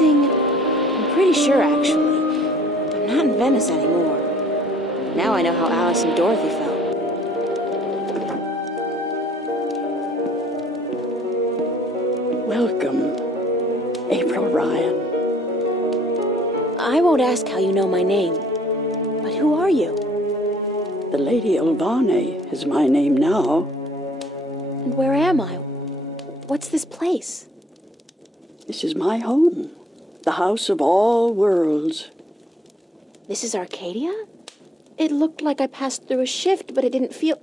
guessing... I'm pretty sure, actually. I'm not in Venice anymore. Now I know how Alice and Dorothy felt. Welcome, April Ryan. I won't ask how you know my name. But who are you? The Lady Elvane is my name now. And where am I? What's this place? This is my home, the house of all worlds. This is Arcadia? It looked like I passed through a shift, but it didn't feel...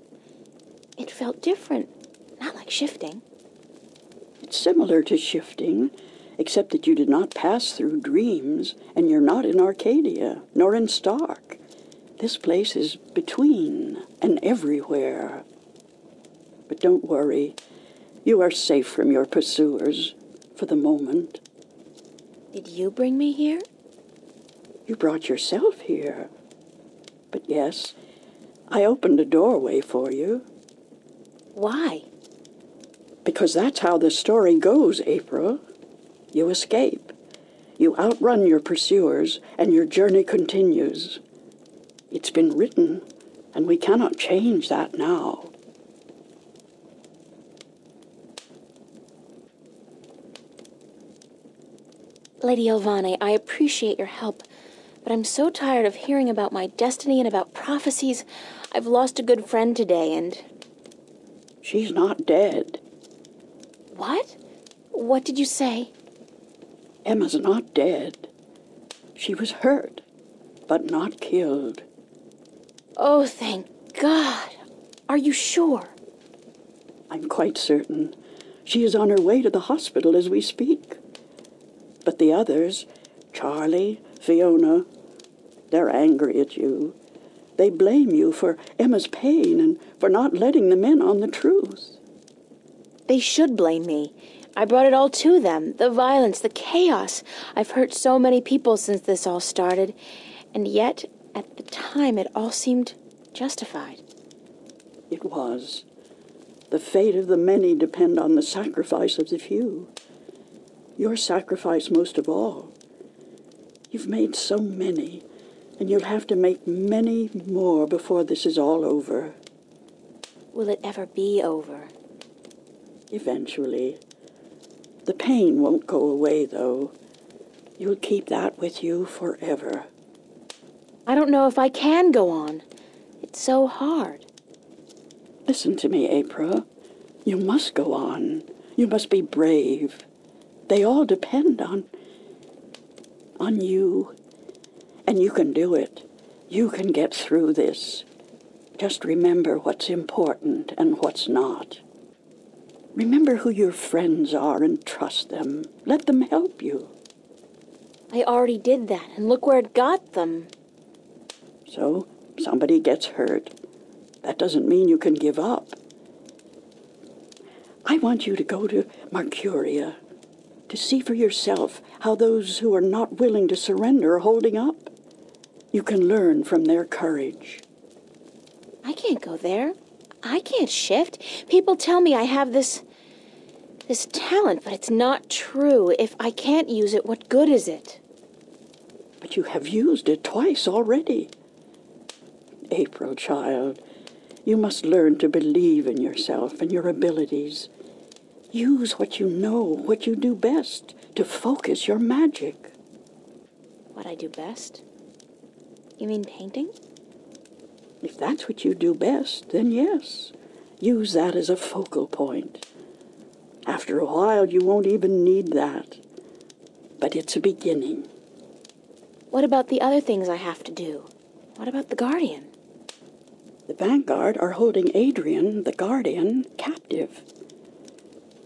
It felt different. Not like shifting. It's similar to shifting, except that you did not pass through dreams, and you're not in Arcadia, nor in Stark. This place is between and everywhere. But don't worry. You are safe from your pursuers, for the moment. Did you bring me here? You brought yourself here. But yes, I opened a doorway for you. Why? Because that's how the story goes, April. You escape. You outrun your pursuers, and your journey continues. It's been written, and we cannot change that now. Lady Elvane, I appreciate your help, but I'm so tired of hearing about my destiny and about prophecies. I've lost a good friend today, and... She's not dead. What? What did you say? Emma's not dead. She was hurt, but not killed. Oh, thank God. Are you sure? I'm quite certain. She is on her way to the hospital as we speak. But the others, Charlie, Fiona, they're angry at you. They blame you for Emma's pain and for not letting them in on the truth. They should blame me. I brought it all to them. The violence, the chaos. I've hurt so many people since this all started. And yet, at the time, it all seemed justified. It was. The fate of the many depend on the sacrifice of the few. Your sacrifice most of all. You've made so many, and you'll have to make many more before this is all over. Will it ever be over? Eventually. The pain won't go away, though. You'll keep that with you forever. I don't know if I can go on. It's so hard. Listen to me, April. You must go on. You must be brave. They all depend on you. And you can do it. You can get through this. Just remember what's important and what's not. Remember who your friends are and trust them. Let them help you. I already did that, and look where it got them. So, somebody gets hurt. That doesn't mean you can give up. I want you to go to Mercuria, to see for yourself how those who are not willing to surrender are holding up. You can learn from their courage. I can't go there. I can't shift. People tell me I have this talent, but it's not true. If I can't use it, what good is it? But you have used it twice already. April, child, you must learn to believe in yourself and your abilities. Use what you know, what you do best, to focus your magic. What I do best? You mean painting? If that's what you do best, then yes. Use that as a focal point. After a while, you won't even need that. But it's a beginning. What about the other things I have to do? What about the Guardian? The Vanguard are holding Adrian, the Guardian, captive.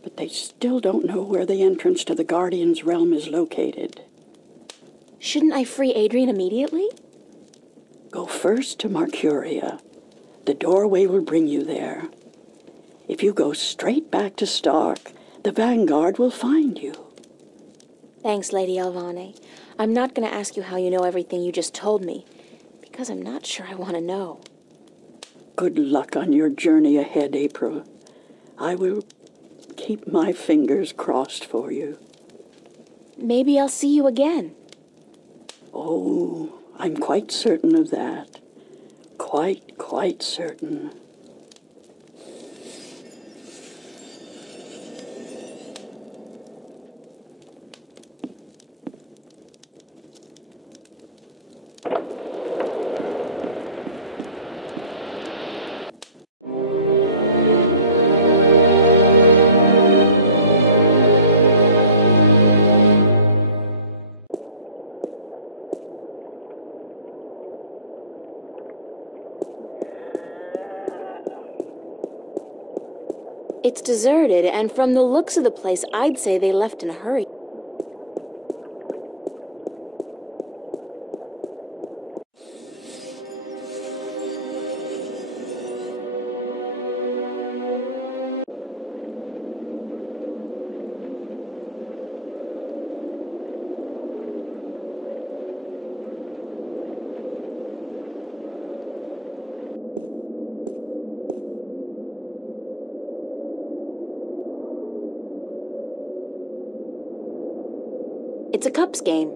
But they still don't know where the entrance to the Guardian's realm is located. Shouldn't I free Adrian immediately? Go first to Mercuria. The doorway will bring you there. If you go straight back to Stark, the Vanguard will find you. Thanks, Lady Elvane. I'm not going to ask you how you know everything you just told me, because I'm not sure I want to know. Good luck on your journey ahead, April. I will keep my fingers crossed for you. maybe I'll see you again. Oh, I'm quite certain of that. Quite certain. It's deserted, and from the looks of the place, I'd say they left in a hurry. It's a cups game.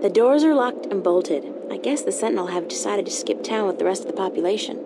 The doors are locked and bolted. I guess the Sentinel have decided to skip town with the rest of the population.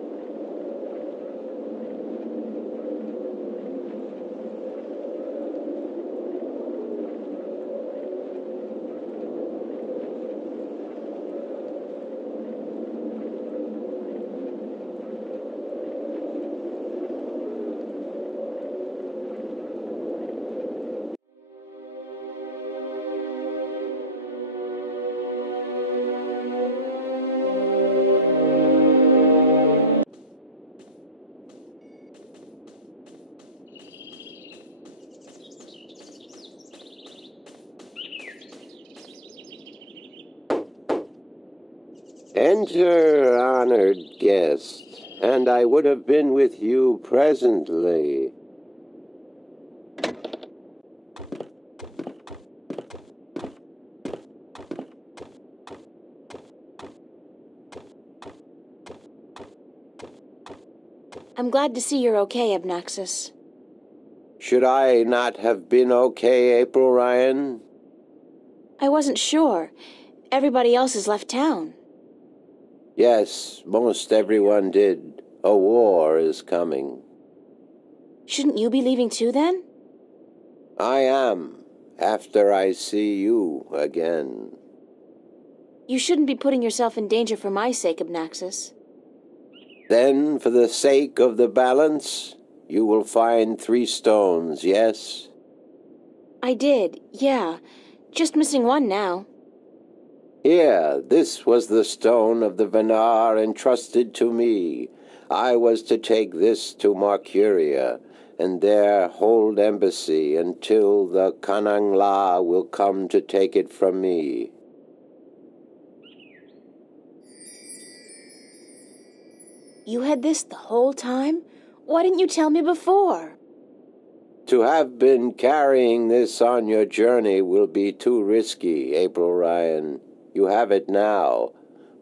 Enter, honored guest, and I would have been with you presently. I'm glad to see you're okay, Abnaxis. Should I not have been okay, April Ryan? I wasn't sure. Everybody else has left town. Yes, most everyone did. A war is coming. Shouldn't you be leaving too, then? I am, after I see you again. You shouldn't be putting yourself in danger for my sake, Abnaxis. Then, for the sake of the balance, you will find 3 stones, yes? I did, yeah. Just missing one now. Here, this was the stone of the Venar entrusted to me. I was to take this to Marcuria, and there hold embassy until the Kanangla will come to take it from me. You had this the whole time? Why didn't you tell me before? To have been carrying this on your journey will be too risky, April Ryan. You have it now.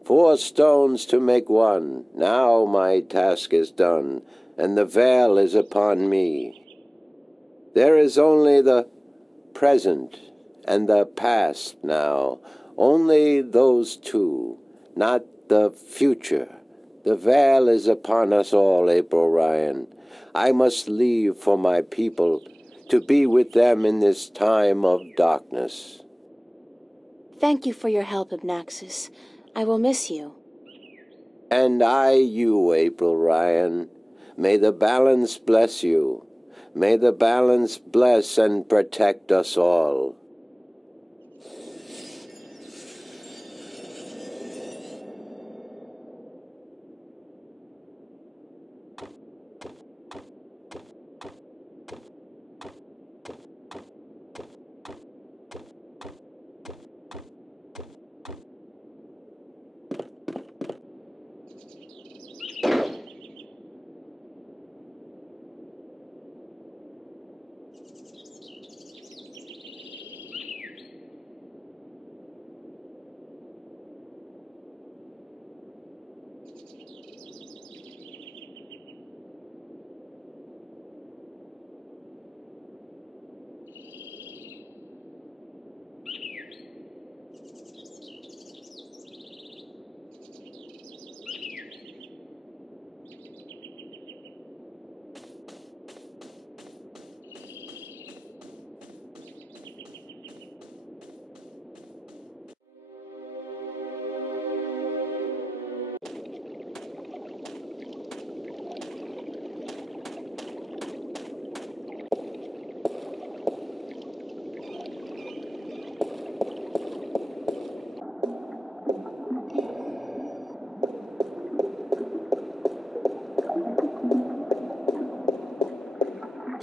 4 stones to make one. Now my task is done, and the veil is upon me. There is only the present and the past now. Only those 2, not the future. The veil is upon us all, April Ryan. I must leave for my people, to be with them in this time of darkness. Thank you for your help, Abnaxis. I will miss you. And I you, April Ryan. May the balance bless you. May the balance bless and protect us all.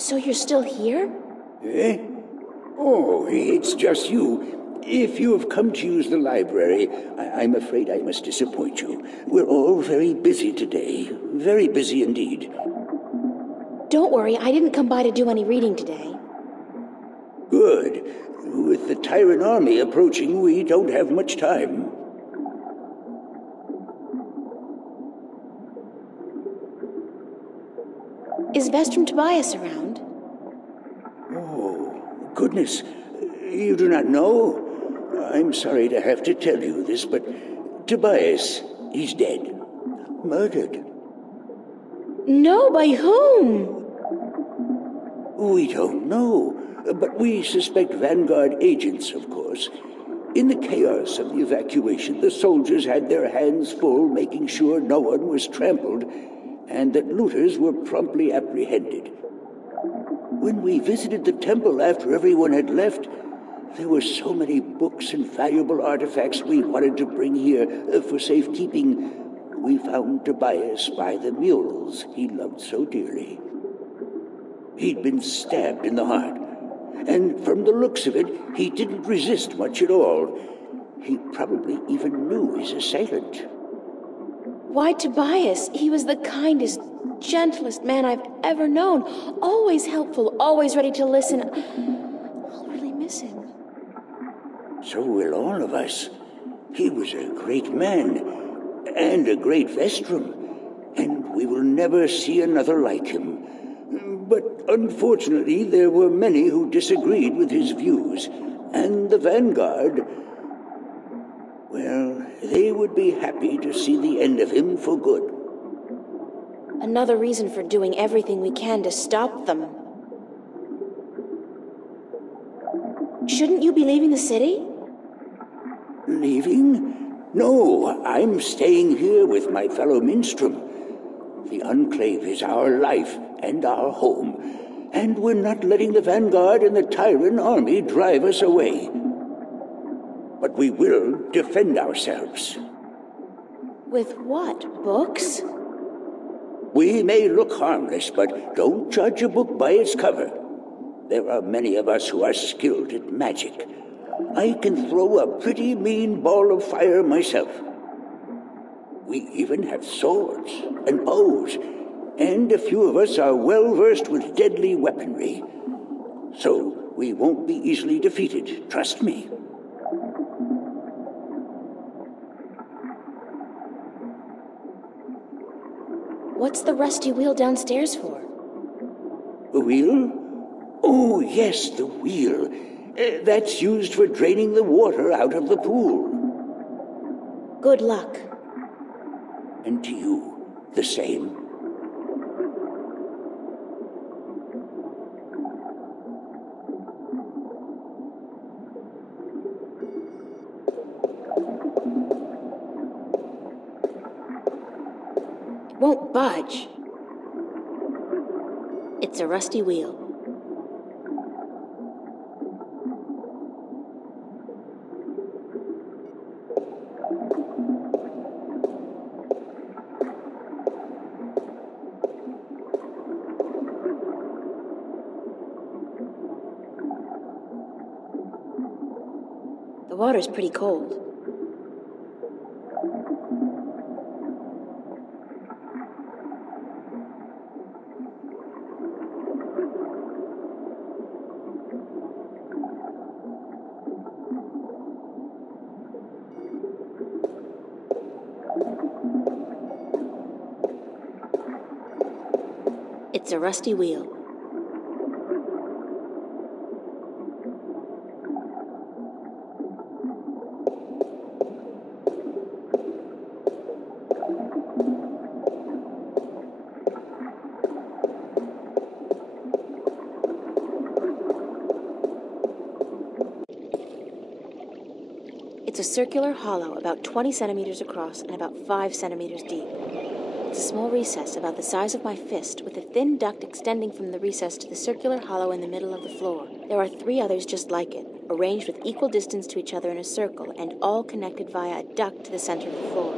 So you're still here? Eh? Oh, it's just you. If you have come to use the library, I'm afraid I must disappoint you. We're all very busy today. Very busy indeed. Don't worry, I didn't come by to do any reading today. Good. With the tyrant army approaching, we don't have much time. Is Vestrum Tobias around? Oh, goodness. You do not know? I'm sorry to have to tell you this, but Tobias, he's dead. Murdered. No, by whom? We don't know, but we suspect Vanguard agents, of course. In the chaos of the evacuation, the soldiers had their hands full making sure no one was trampled, and that looters were promptly apprehended. When we visited the temple after everyone had left, there were so many books and valuable artifacts we wanted to bring here for safekeeping. We found Tobias by the mules he loved so dearly. He'd been stabbed in the heart, and from the looks of it, he didn't resist much at all. He probably even knew his assailant. Why Tobias? He was the kindest, gentlest man I've ever known. Always helpful, always ready to listen. I'll really miss him. So will all of us. He was a great man, and a great Vestrum, and we will never see another like him. But unfortunately, there were many who disagreed with his views, and the Vanguard, well, they would be happy to see the end of him for good. Another reason for doing everything we can to stop them. Shouldn't you be leaving the city? Leaving? No, I'm staying here with my fellow minstrel. The Enclave is our life and our home, and we're not letting the Vanguard and the Tyrant army drive us away. But we will defend ourselves. With what? Books? We may look harmless, but don't judge a book by its cover. There are many of us who are skilled at magic. I can throw a pretty mean ball of fire myself. We even have swords and bows, and a few of us are well versed with deadly weaponry. So we won't be easily defeated, trust me. What's the rusty wheel downstairs for? The wheel? Oh, yes, the wheel. That's used for draining the water out of the pool. Good luck. And to you, the same. It won't budge. It's a rusty wheel. The water's pretty cold. It's a rusty wheel. It's a circular hollow about 20 centimeters across and about 5 centimeters deep. It's a small recess about the size of my fist with a thin duct extending from the recess to the circular hollow in the middle of the floor. There are 3 others just like it, arranged with equal distance to each other in a circle and all connected via a duct to the center of the floor.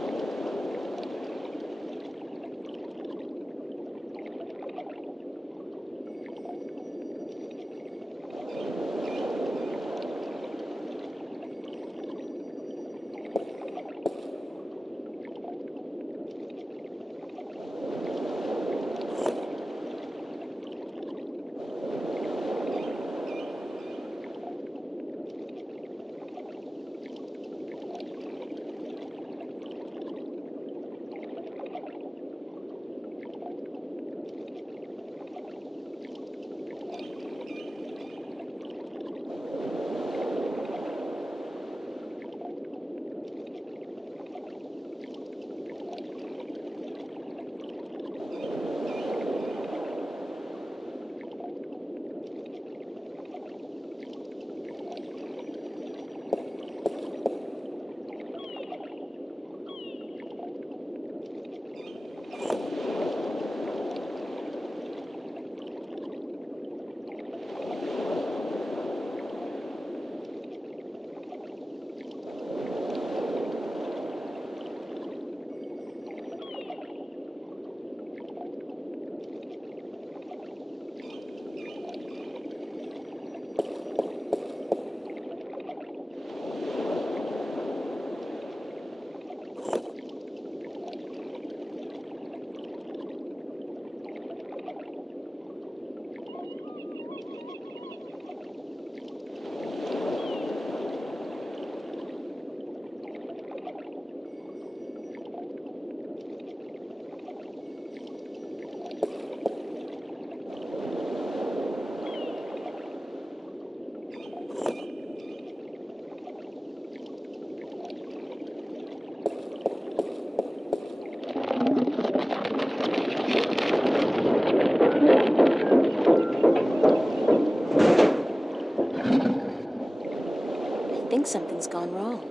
something's gone wrong.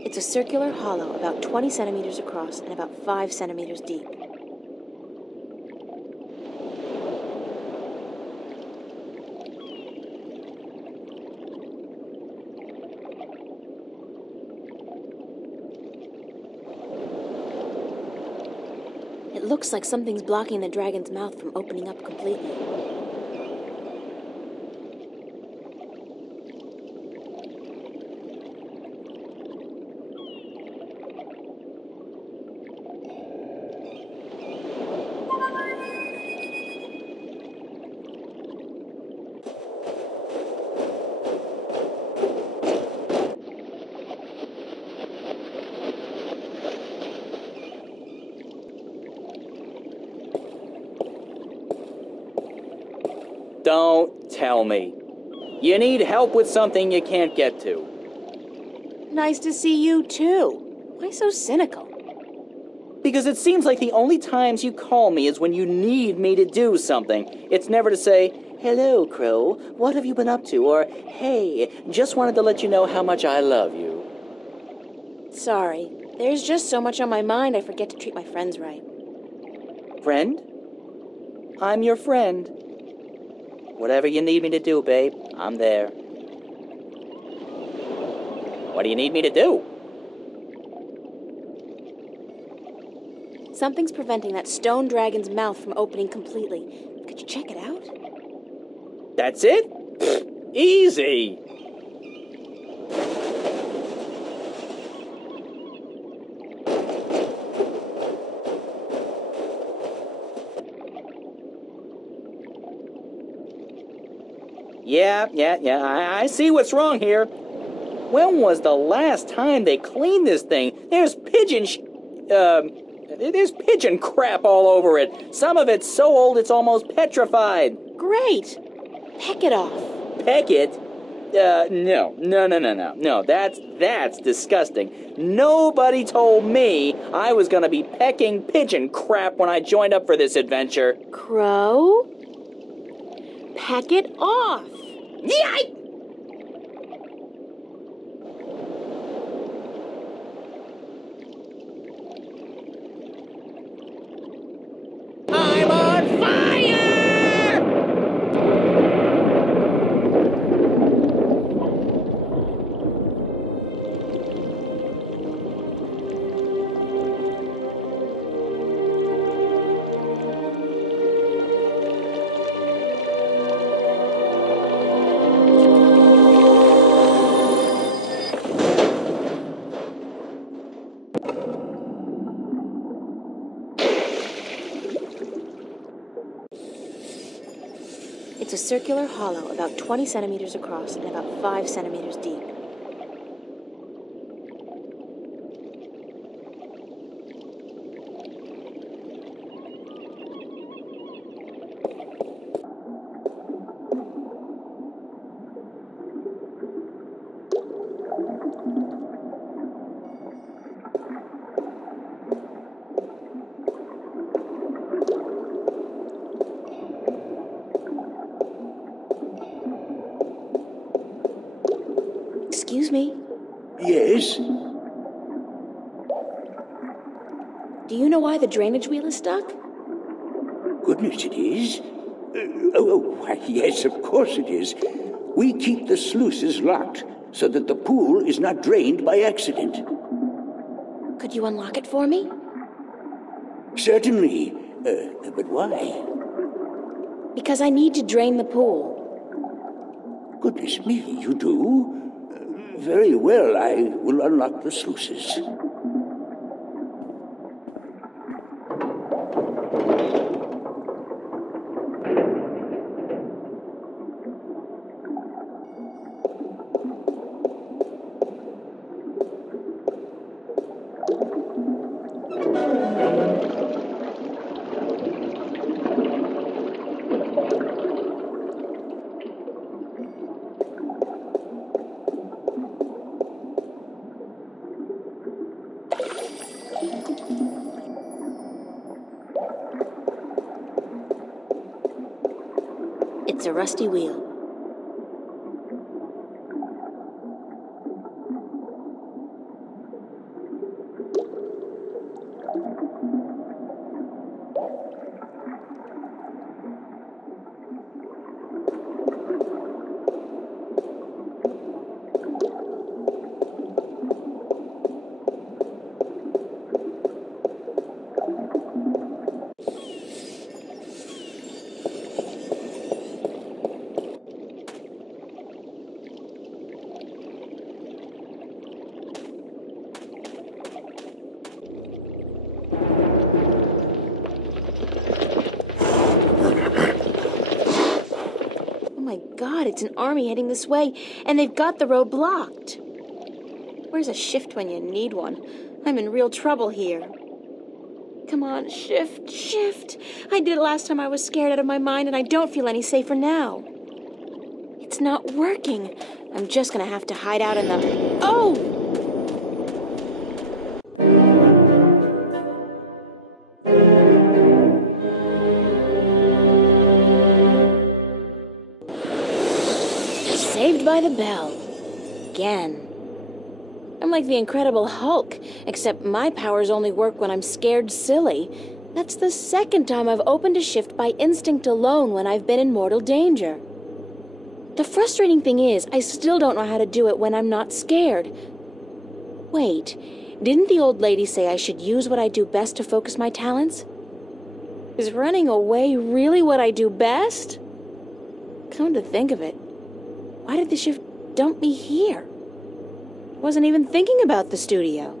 It's a circular hollow about 20 centimeters across and about 5 centimeters deep. It looks like something's blocking the dragon's mouth from opening up completely. Don't tell me. You need help with something you can't get to. Nice to see you, too. Why so cynical? Because it seems like the only times you call me is when you need me to do something. It's never to say, "Hello, Crow, what have you been up to?" Or, "Hey, just wanted to let you know how much I love you." Sorry. There's just so much on my mind I forget to treat my friends right. Friend? I'm your friend. Whatever you need me to do, babe, I'm there. What do you need me to do? Something's preventing that stone dragon's mouth from opening completely. Could you check it out? That's it? Easy. Yeah, I see what's wrong here. When was the last time they cleaned this thing? There's there's pigeon crap all over it. Some of it's so old it's almost petrified. Great! Peck it off. Peck it? No, that's disgusting. Nobody told me I was gonna be pecking pigeon crap when I joined up for this adventure. Crow? Peck it off! Yike! I'm on fire! It's a circular hollow about 20 centimeters across and about 5 centimeters deep. Excuse me, Yes? do you know why the drainage wheel is stuck? Goodness, it is. Why, yes, of course it is. We keep the sluices locked so that the pool is not drained by accident. Could you unlock it for me? Certainly. But why? Because I need to drain the pool. Goodness me, you do? Very well, I will unlock the sluices. It's a rusty wheel. God, it's an army heading this way, and they've got the road blocked. Where's a shift when you need one? I'm in real trouble here. Come on, shift, shift. I did it last time I was scared out of my mind, and I don't feel any safer now. It's not working. I'm just gonna have to hide out in the... Oh! Saved by the bell. Again. I'm like the Incredible Hulk, except my powers only work when I'm scared silly. That's the second time I've opened a shift by instinct alone when I've been in mortal danger. The frustrating thing is, I still don't know how to do it when I'm not scared. Wait, didn't the old lady say I should use what I do best to focus my talents? Is running away really what I do best? Come to think of it, why did the shift dump me here? I wasn't even thinking about the studio.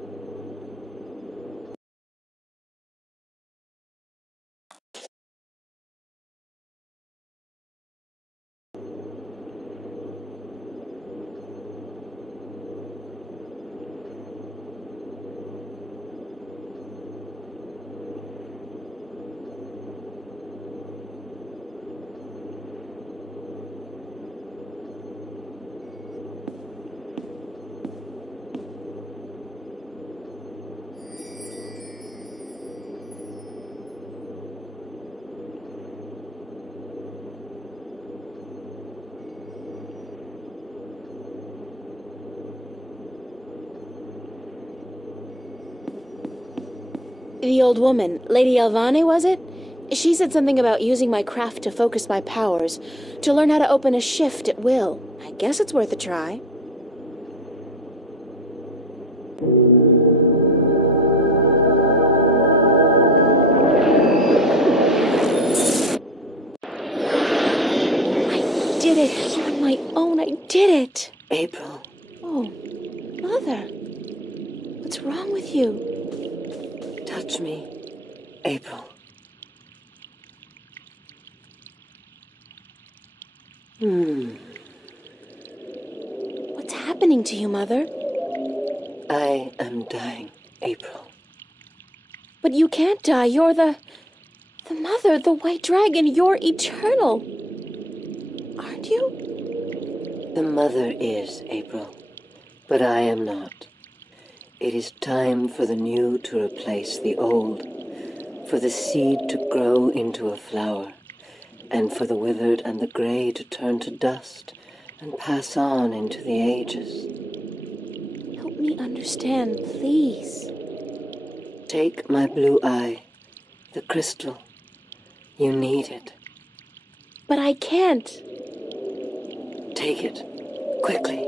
The old woman, Lady Alvane, was it? She said something about using my craft to focus my powers, to learn how to open a shift at will. I guess it's worth a try. I did it! On my own, I did it! April. Oh, Mother. What's wrong with you? Touch me, April. What's happening to you, Mother? I am dying, April. But you can't die. You're the Mother, the White Dragon. You're eternal. Aren't you? The mother is, April, but I am not. It is time for the new to replace the old, for the seed to grow into a flower, and for the withered and the gray to turn to dust and pass on into the ages. Help me understand, please. Take my blue eye, the crystal. You need it. But I can't. Take it, quickly.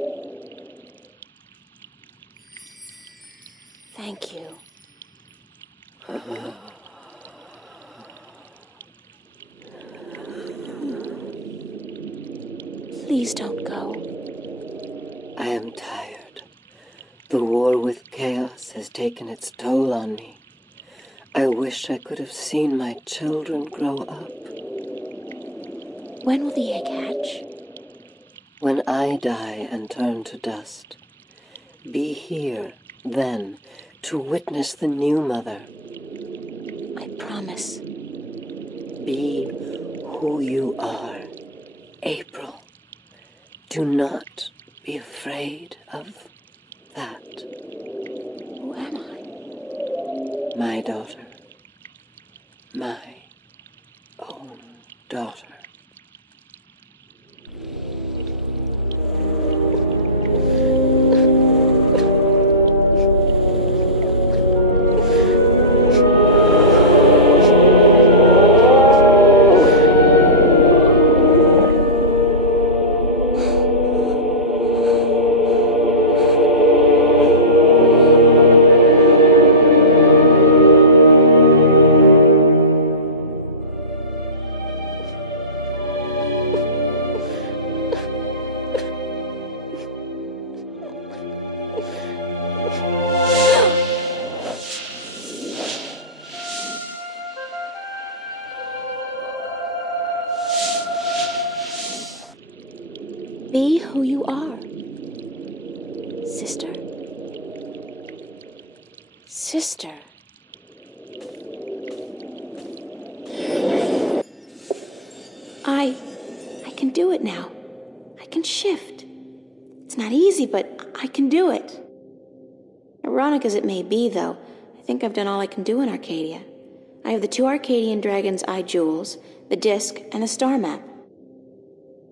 Thank you. Please don't go. I am tired. The war with chaos has taken its toll on me. I wish I could have seen my children grow up. When will the egg hatch? When I die and turn to dust, be here then to witness the new mother. I promise. Be who you are, April. Do not be afraid of that. Who am I? My daughter. My own daughter. Be who you are. Sister. Sister. I can do it now. I can shift. It's not easy, but I can do it. Ironic as it may be, though, I think I've done all I can do in Arcadia. I have the 2 Arcadian Dragon's Eye jewels, the disc, and the star map.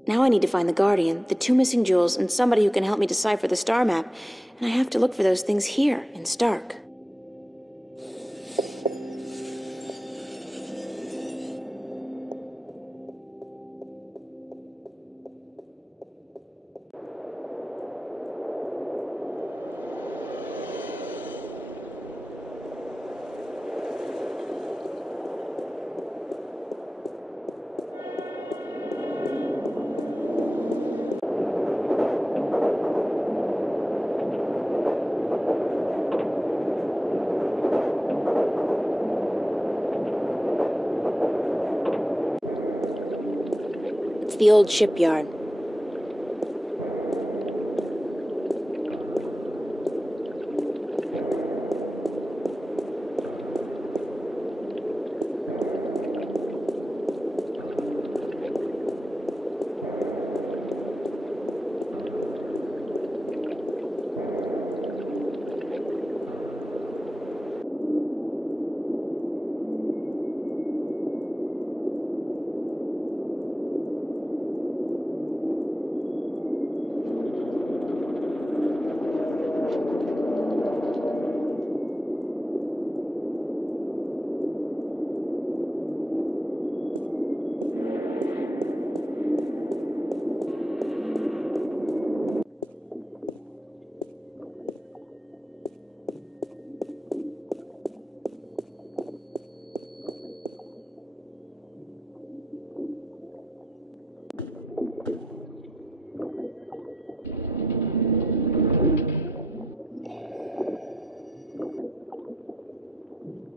Now I need to find the Guardian, the 2 missing jewels, and somebody who can help me decipher the star map, and I have to look for those things here, in Stark. It's the old shipyard.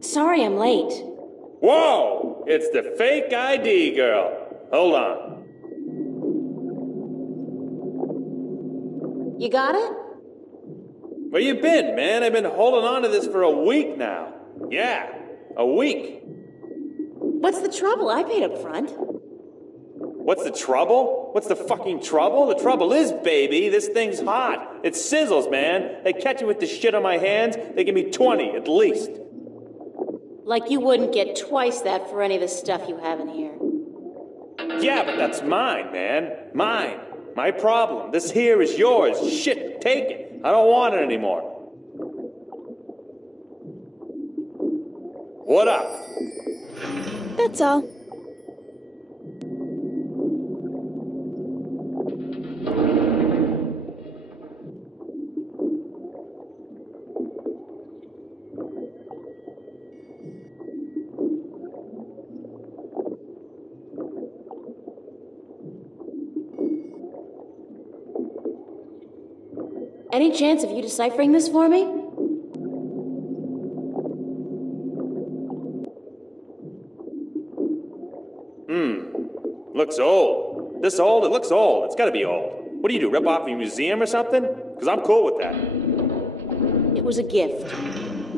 Sorry I'm late. Whoa! It's the fake ID girl. Hold on. You got it? Where you been, man? I've been holding on to this for a week now. Yeah, a week. What's the trouble? I paid up front. What's the trouble? What's the fucking trouble? The trouble is, baby, this thing's hot. It sizzles, man. They catch me with the shit on my hands, they give me 20 at least. Like you wouldn't get twice that for any of the stuff you have in here. Yeah, but that's mine, man. Mine. My problem. This here is yours. Shit, take it. I don't want it anymore. What up? That's all. Any chance of you deciphering this for me? Looks old. This old? It looks old. It's gotta be old. What do you do, rip off a museum or something? Because I'm cool with that. It was a gift.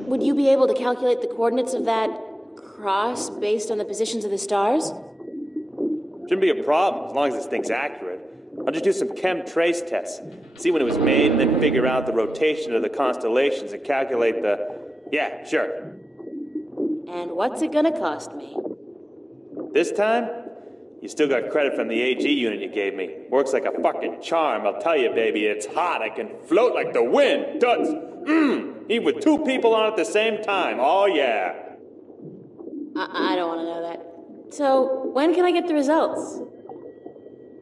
Would you be able to calculate the coordinates of that cross based on the positions of the stars? Shouldn't be a problem, as long as this thing's accurate. I'll just do some chem trace tests. See when it was made, and then figure out the rotation of the constellations and calculate the... Yeah, sure. And what's it gonna cost me? This time, you still got credit from the AG unit you gave me. Works like a fucking charm, I'll tell you, baby. It's hot. I can float like the wind. Tuts. Even with 2 people on at the same time. Oh, yeah. I don't want to know that. So, when can I get the results?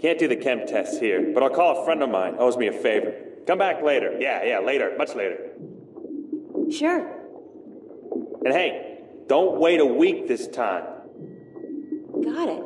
Can't do the chem tests here, but I'll call a friend of mine. Owes me a favor. Come back later. Yeah, later. Much later. Sure. And hey, don't wait a week this time. Got it.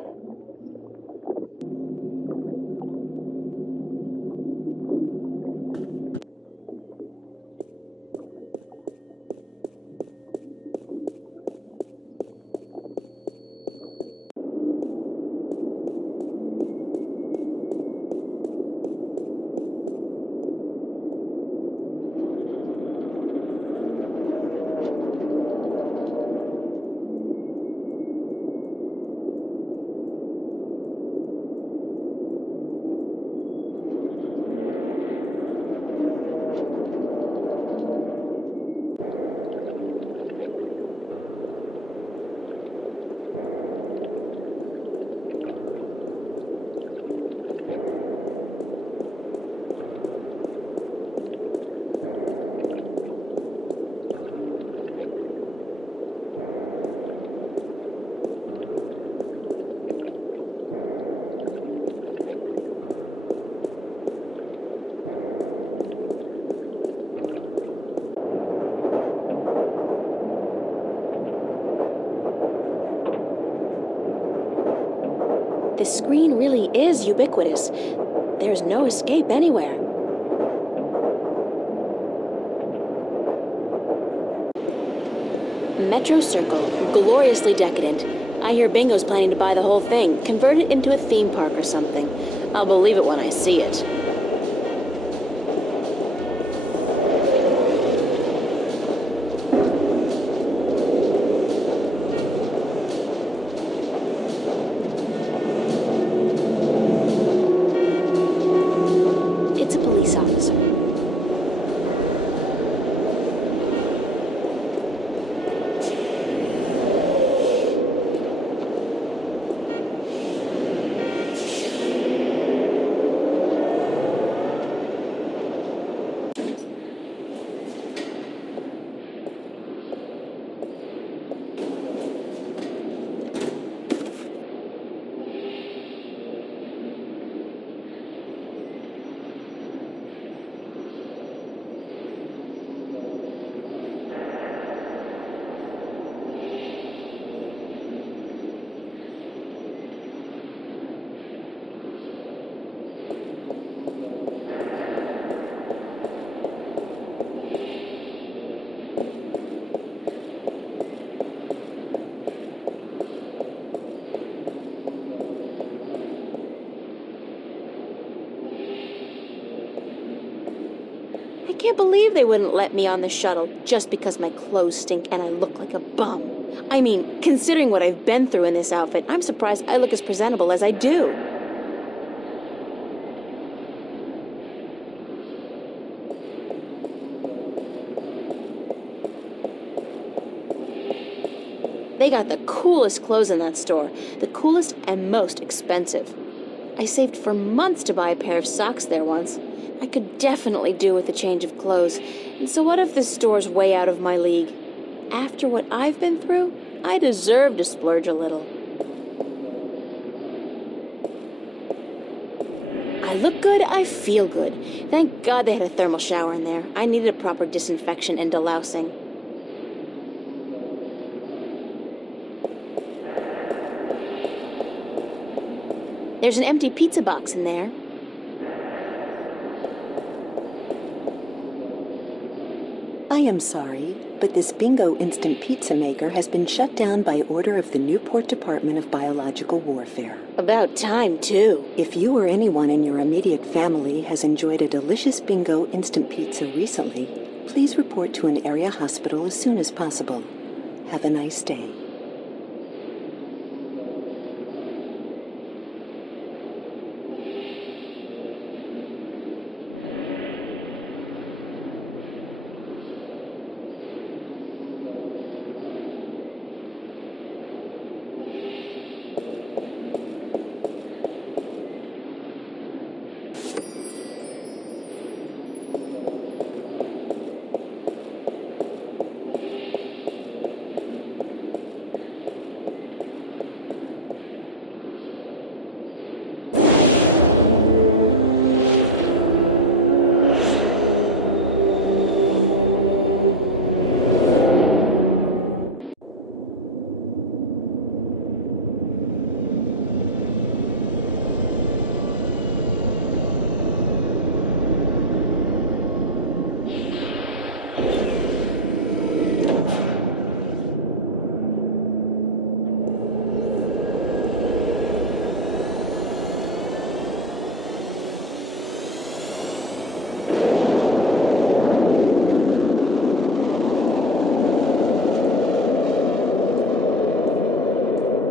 This screen really is ubiquitous. There's no escape anywhere. Metro Circle, gloriously decadent. I hear Bingo's planning to buy the whole thing, convert it into a theme park or something. I'll believe it when I see it. It's a police officer. I can't believe they wouldn't let me on the shuttle just because my clothes stink and I look like a bum. I mean, considering what I've been through in this outfit, I'm surprised I look as presentable as I do. They got the coolest clothes in that store, the coolest and most expensive. I saved for months to buy a pair of socks there once. I could definitely do with a change of clothes. And so what if this store's way out of my league? After what I've been through, I deserve to splurge a little. I look good, I feel good. Thank God they had a thermal shower in there. I needed a proper disinfection and delousing. There's an empty pizza box in there. I am sorry, but this Bingo instant pizza maker has been shut down by order of the Newport Department of Biological Warfare. About time, too. If you or anyone in your immediate family has enjoyed a delicious Bingo instant pizza recently, please report to an area hospital as soon as possible. Have a nice day.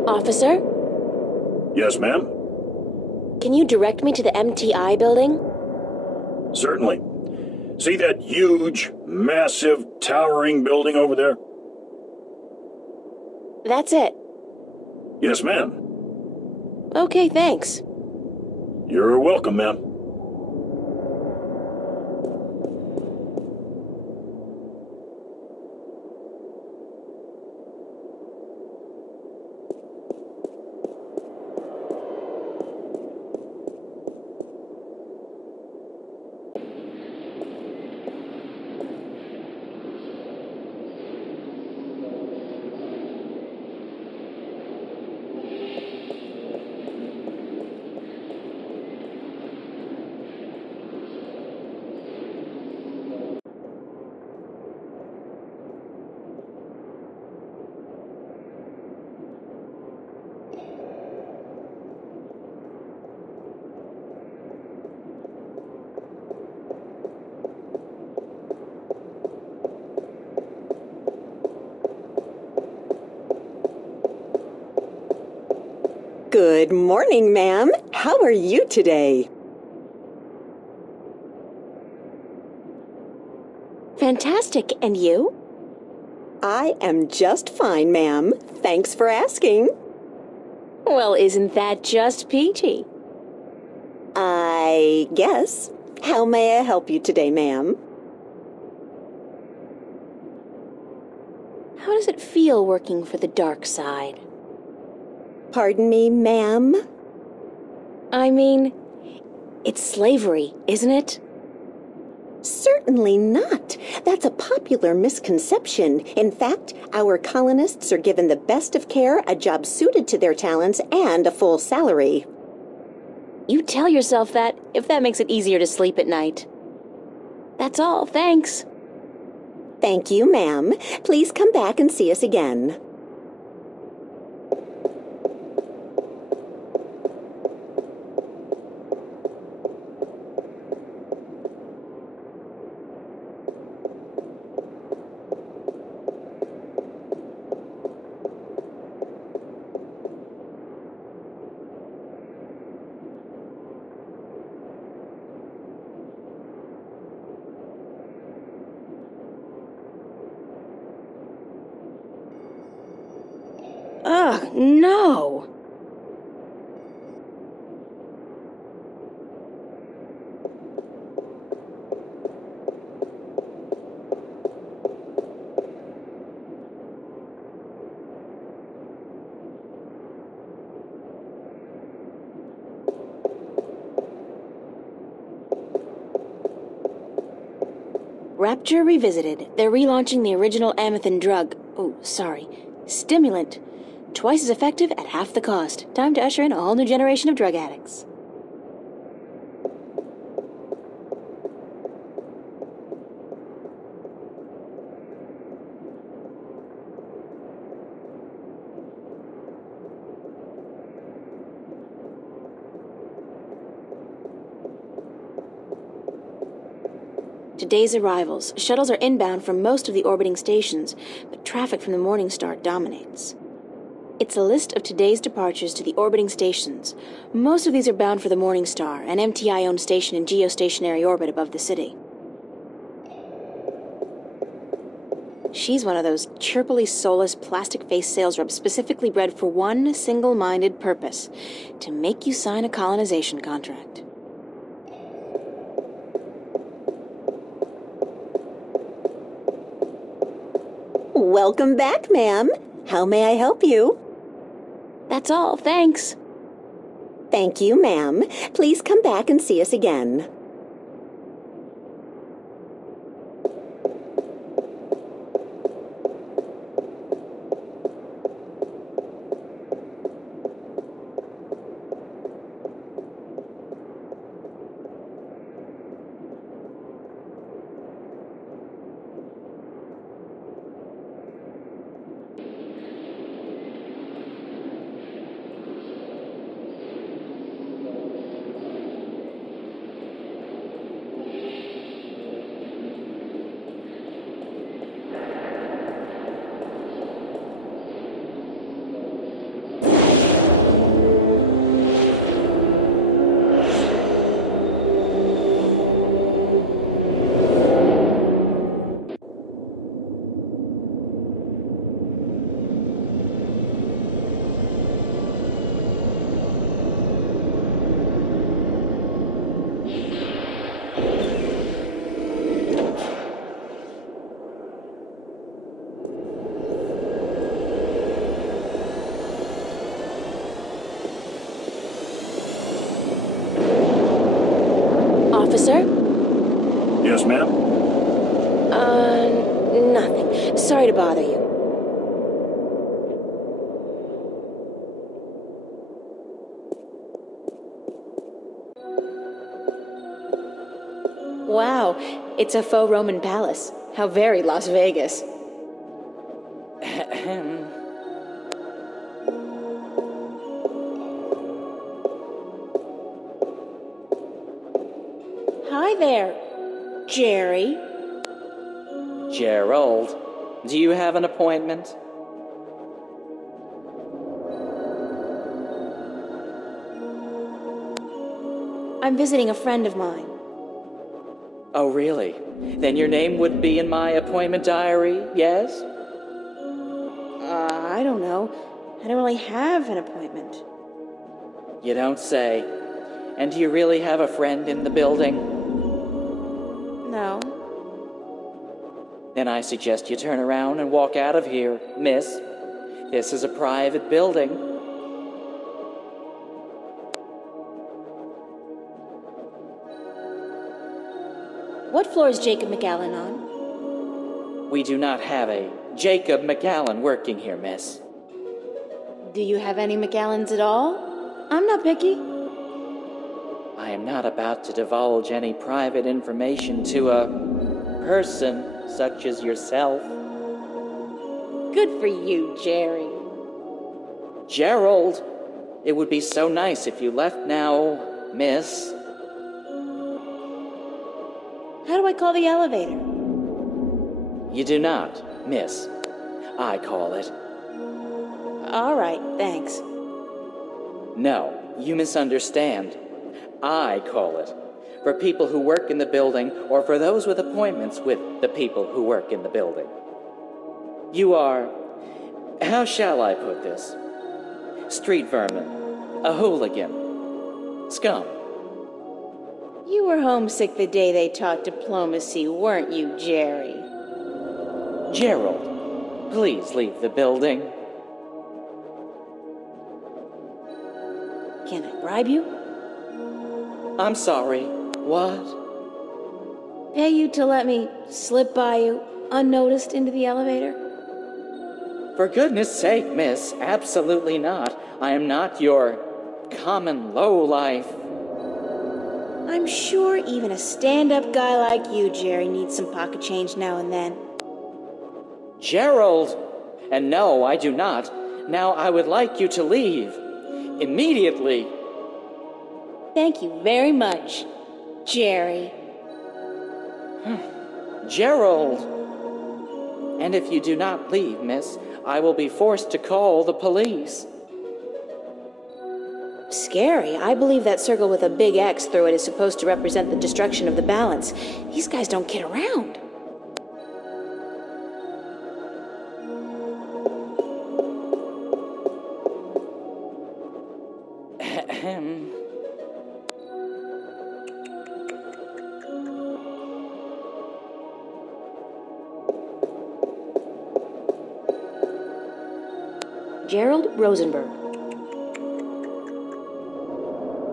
Officer, Yes, ma'am? can you direct me to the MTI building? Certainly. See that huge, massive, towering building over there? That's it. Yes, ma'am. Okay, thanks. You're welcome, ma'am. Good morning, ma'am. How are you today? Fantastic. And you? I am just fine, ma'am. Thanks for asking. Well, isn't that just peachy? I guess. How may I help you today, ma'am? How does it feel working for the dark side? Pardon me, ma'am? I mean, it's slavery, isn't it? Certainly not. That's a popular misconception. In fact, our colonists are given the best of care, a job suited to their talents, and a full salary. You tell yourself that if that makes it easier to sleep at night. That's all, thanks. Thank you, ma'am. Please come back and see us again. Ugh, no! Rapture Revisited. They're relaunching the original Amethyst drug. Oh, sorry. Stimulant. Twice as effective at half the cost. Time to usher in a whole new generation of drug addicts. Today's arrivals. Shuttles are inbound from most of the orbiting stations, but traffic from the Morning Star dominates. It's a list of today's departures to the orbiting stations. Most of these are bound for the Morning Star, an MTI-owned station in geostationary orbit above the city. She's one of those chirpily soulless, plastic-faced sales reps specifically bred for one single-minded purpose: to make you sign a colonization contract. Welcome back, ma'am. How may I help you? That's all, thanks. Thank you, ma'am. Please come back and see us again. Officer? Yes, ma'am? Nothing. Sorry to bother you. Wow, it's a faux Roman palace. How very Las Vegas. Hi there, Jerry. Gerald, do you have an appointment? I'm visiting a friend of mine. Oh, really? Then your name would be in my appointment diary, yes? I don't know. I don't really have an appointment. You don't say. And do you really have a friend in the building? No. Then I suggest you turn around and walk out of here, miss. This is a private building. What floor is Jacob McAllen on? We do not have a Jacob McAllen working here, miss. Do you have any McAllens at all? I'm not picky. I am not about to divulge any private information to a person such as yourself. Good for you, Jerry. Gerald, it would be so nice if you left now, miss. How do I call the elevator? You do not, miss. I call it. All right, thanks. No, you misunderstand. I call it. For people who work in the building, or for those with appointments with the people who work in the building. You are, how shall I put this? Street vermin, a hooligan, scum. You were homesick the day they taught diplomacy, weren't you, Jerry? Gerald, please leave the building. Can I bribe you? I'm sorry, what? Pay you to let me slip by you, unnoticed, into the elevator? For goodness sake, miss, absolutely not. I am not your common lowlife. I'm sure even a stand-up guy like you, Jerry, needs some pocket change now and then. Gerald! And no, I do not. Now I would like you to leave. Immediately. Thank you very much, Jerry. Gerald! And if you do not leave, miss, I will be forced to call the police. Scary. I believe that circle with a big X through it is supposed to represent the destruction of the balance. These guys don't kid around. Ahem. Gerald Rosenberg.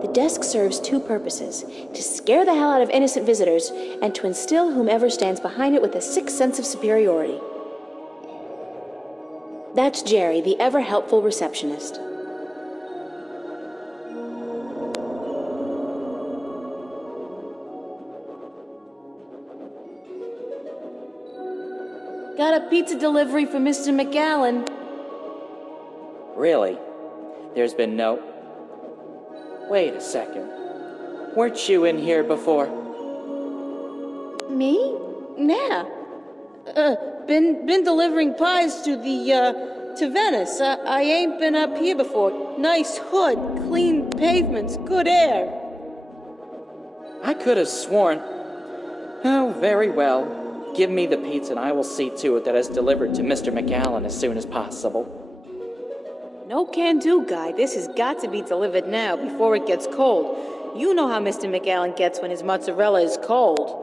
The desk serves two purposes: to scare the hell out of innocent visitors and to instill whomever stands behind it with a sick sense of superiority. That's Jerry, the ever-helpful receptionist. Got a pizza delivery for Mr. McAllen. Really? There's been no... Wait a second. Weren't you in here before? Me? Nah. Been delivering pies to to Venice. I ain't been up here before. Nice hood, clean pavements, good air. I could have sworn... Oh, very well. Give me the pizza and I will see to it that it's delivered to Mr. McAllen as soon as possible. No can-do, guy. This has got to be delivered now before it gets cold. You know how Mr. McAllen gets when his mozzarella is cold.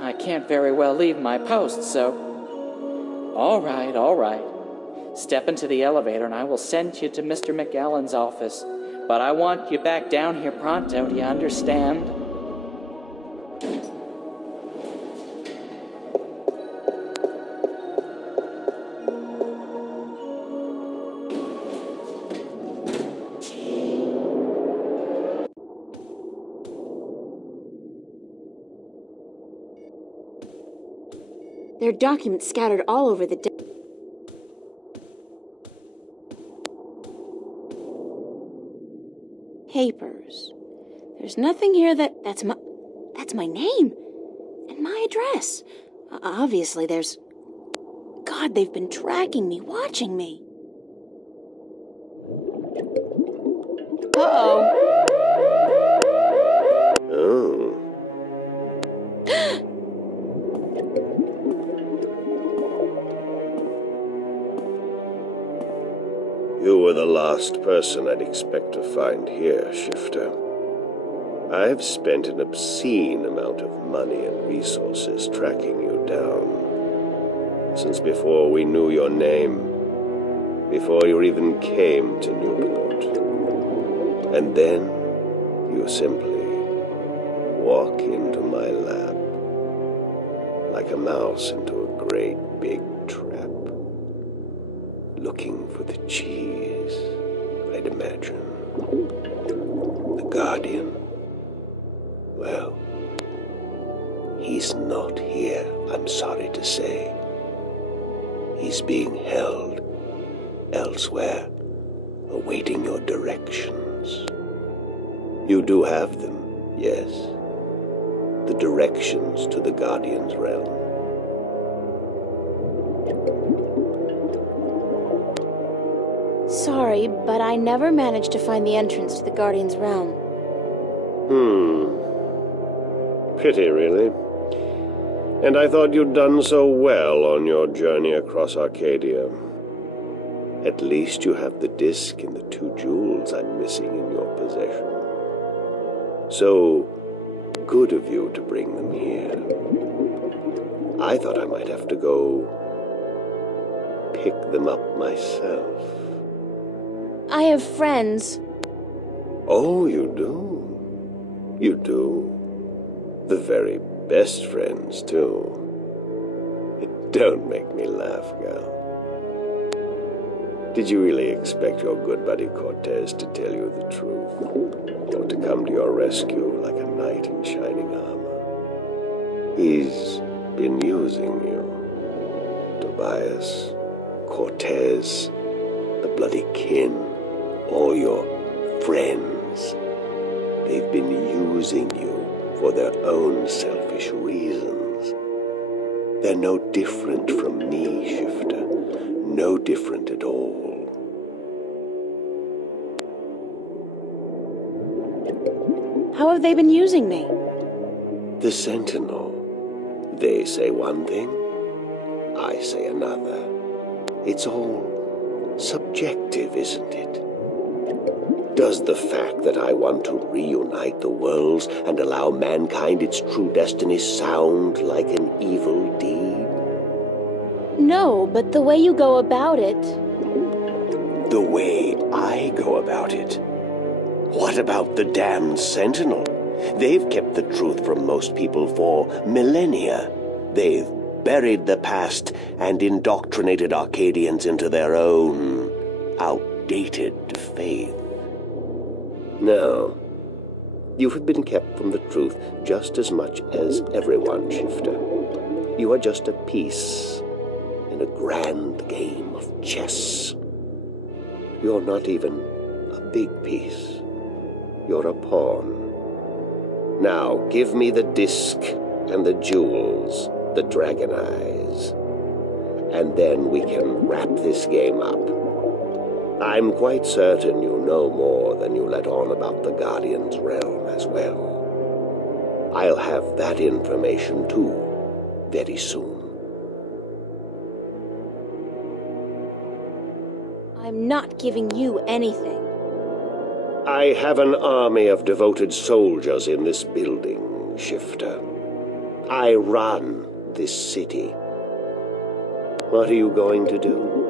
I can't very well leave my post, so... All right. Step into the elevator and I will send you to Mr. McAllen's office. But I want you back down here pronto, do you understand? There are documents scattered all over the desk. Papers. There's nothing here that's my name and my address. Obviously there's... God, they've been tracking me, watching me. Uh-oh. You were the last person I'd expect to find here, Shifter. I've spent an obscene amount of money and resources tracking you down. Since before we knew your name, before you even came to Newport. And then you simply walk into my lap, like a mouse into a great big trap, looking for the cheese, I'd imagine. The Guardian. Well, he's not here, I'm sorry to say. He's being held elsewhere, awaiting your directions. You do have them, yes. The directions to the Guardian's realm. Sorry, but I never managed to find the entrance to the Guardian's realm. Pity, really. And I thought you'd done so well on your journey across Arcadia. At least you have the disc and the 2 jewels I'm missing in your possession. So good of you to bring them here. I thought I might have to go pick them up myself. I have friends. Oh, you do? You do? The very best friends, too. Don't make me laugh, girl. Did you really expect your good buddy Cortez to tell you the truth? Or to come to your rescue like a knight in shining armor? He's been using you. Tobias, Cortez, the bloody kin, all your friends. They've been using you for their own selfish reasons. They're no different from me, Shifter. No different at all. How have they been using me? The Sentinel. They say one thing, I say another. It's all subjective, isn't it? Does the fact that I want to reunite the worlds and allow mankind its true destiny sound like an evil deed? No, but the way you go about it... The way I go about it? What about the damned Sentinel? They've kept the truth from most people for millennia. They've buried the past and indoctrinated Arcadians into their own outdated faith. No, you have been kept from the truth just as much as everyone, Shifter. You are just a piece in a grand game of chess. You're not even a big piece. You're a pawn. Now, give me the disc and the jewels, the dragon eyes, and then we can wrap this game up. I'm quite certain you know more than you let on about the Guardian's realm as well. I'll have that information too, very soon. I'm not giving you anything. I have an army of devoted soldiers in this building, Shifter. I run this city. What are you going to do?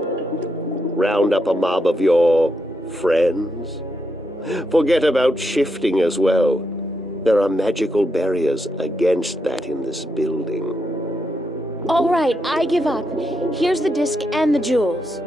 Round up a mob of your friends? Forget about shifting as well. There are magical barriers against that in this building. All right, I give up. Here's the disc and the jewels.